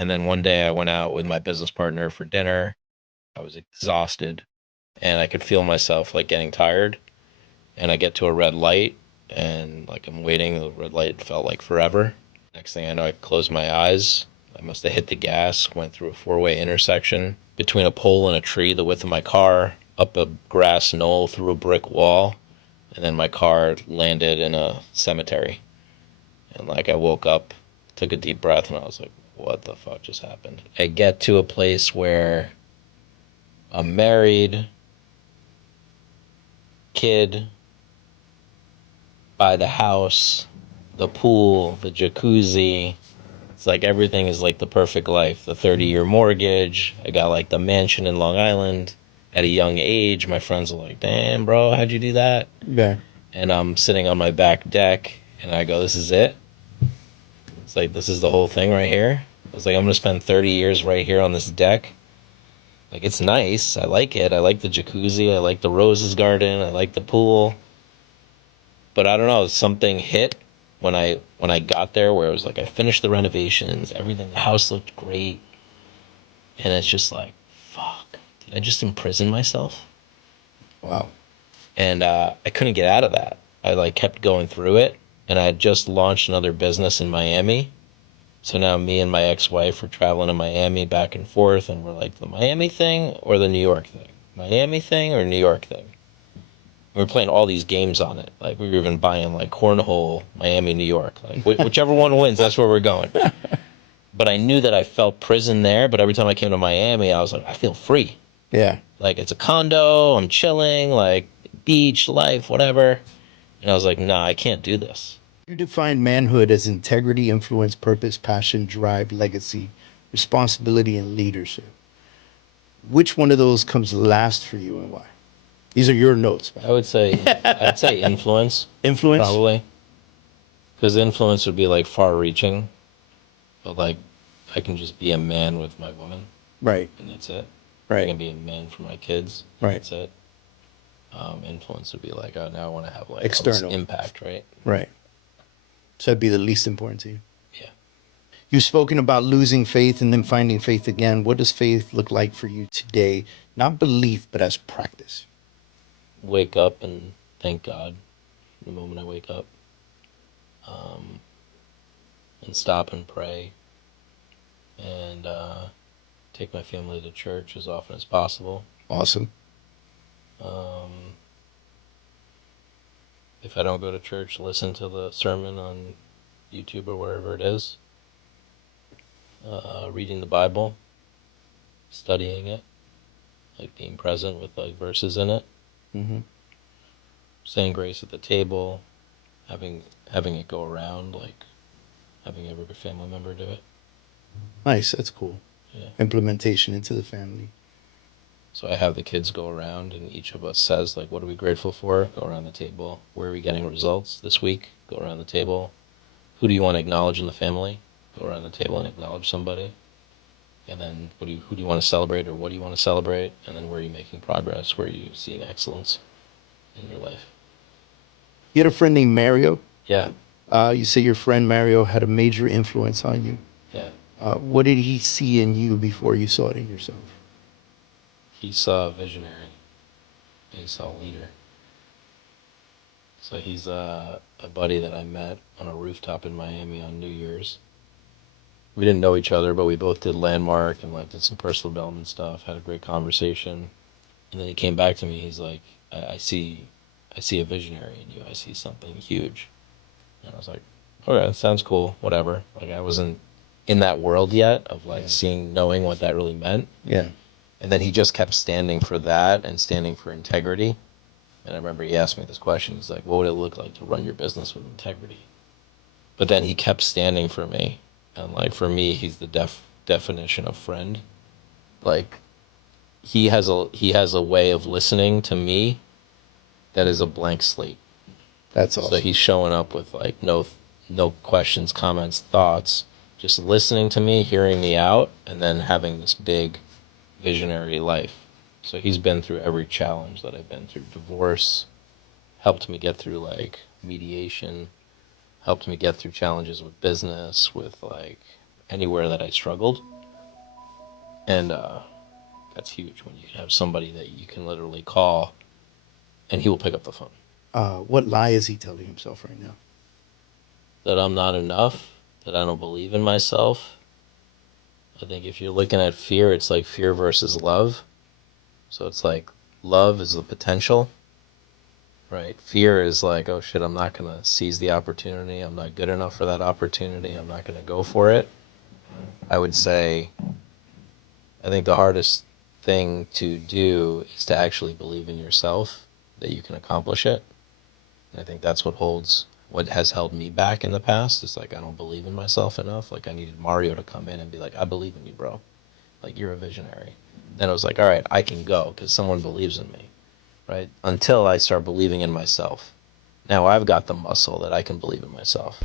And then one day I went out with my business partner for dinner. I was exhausted and I could feel myself like getting tired. And I get to a red light and like I'm waiting. The red light felt like forever. Next thing I know, I closed my eyes. I must have hit the gas, went through a four-way intersection between a pole and a tree, the width of my car, up a grass knoll through a brick wall, and then my car landed in a cemetery. And like I woke up, took a deep breath, and I was like, what the fuck just happened? I get to a place where I'm married, kid, by the house, the pool, the jacuzzi. It's like everything is like the perfect life. The 30-year mortgage. I got like the mansion in Long Island at a young age. My friends are like, damn, bro, how'd you do that? Yeah. And I'm sitting on my back deck and I go, this is it? It's like, this is the whole thing right here? I was like, I'm going to spend 30 years right here on this deck. Like, it's nice. I like it. I like the jacuzzi. I like the roses garden. I like the pool. But I don't know, something hit when I got there where it was like I finished the renovations, everything, the house looked great, and it's just like, fuck, did I just imprison myself? Wow. And I couldn't get out of that. I like kept going through it, and I had just launched another business in Miami. So now me and my ex-wife are traveling to Miami back and forth, and we're like, the Miami thing or the New York thing? Miami thing or New York thing? We were playing all these games on it. Like we were even buying like cornhole, Miami, New York. Like whichever one wins, that's where we're going. But I knew that I felt prison there. But every time I came to Miami, I was like, I feel free. Yeah. Like it's a condo. I'm chilling. Like beach life, whatever. And I was like, nah, I can't do this. You define manhood as integrity, influence, purpose, passion, drive, legacy, responsibility, and leadership. Which one of those comes last for you and why? These are your notes, I would say, I'd say influence, Influence? probably, because influence would be like far-reaching. But like, I can just be a man with my woman, Right. and that's it. I Right. can be a man for my kids. Right. That's it. Influence would be like, oh, now I want to have like all this External. impact, right? Right. So that'd be the least important to you. Yeah. You've spoken about losing faith and then finding faith again. What does faith look like for you today? Not belief, but as practice. Wake up and thank God the moment I wake up, um, and stop and pray, and take my family to church as often as possible. Awesome. Um, if I don't go to church, listen to the sermon on YouTube or wherever it is. Reading the Bible, studying it, like being present with like verses in it, Hmm. saying grace at the table, having it go around, like having every family member do it. Nice. That's cool. Yeah. Implementation into the family. So I have the kids go around, and each of us says like, "What are we grateful for?" Go around the table. Where are we getting results this week? Go around the table. Who do you want to acknowledge in the family? Go around the table and acknowledge somebody. And then who do you want to celebrate, or what do you want to celebrate? And then where are you making progress? Where are you seeing excellence in your life? You had a friend named Mario. Yeah, You say your friend Mario had a major influence on you. yeah. What did he see in you before you saw it in yourself? He saw a visionary. He saw a leader. So he's a buddy that I met on a rooftop in Miami on New Year's. We didn't know each other, but we both did Landmark and like did some personal development stuff. Had a great conversation, and then he came back to me. He's like, I see a visionary in you. I see something huge." And I was like, "Okay, that sounds cool. Whatever." Like I wasn't in that world yet of like knowing what that really meant. Yeah. And then he just kept standing for that and standing for integrity. And I remember he asked me this question. He's like, "What would it look like to run your business with integrity?" But then he kept standing for me. And like for me, he's the definition of friend. Like he has a way of listening to me that is a blank slate. That's So awesome. he's showing up with like no questions, comments, thoughts, just listening to me, hearing me out, and then having this big visionary life. So he's been through every challenge that I've been through. Divorce, helped me get through like mediation, helped me get through challenges with business, with like anywhere that I struggled. And that's huge when you have somebody that you can literally call and he will pick up the phone. What lie is he telling himself right now? That I'm not enough, that I don't believe in myself. I think if you're looking at fear, it's like fear versus love. So it's like love is the potential, right? Fear is like, oh shit, I'm not going to seize the opportunity. I'm not good enough for that opportunity. I'm not going to go for it. I would say, I think the hardest thing to do is to actually believe in yourself that you can accomplish it. And I think that's what has held me back in the past. It's like I don't believe in myself enough. Like I needed Mario to come in and be like, I believe in you, bro. Like you're a visionary. Then it was like, all right, I can go because someone believes in me, right? Until I start believing in myself. Now I've got the muscle that I can believe in myself.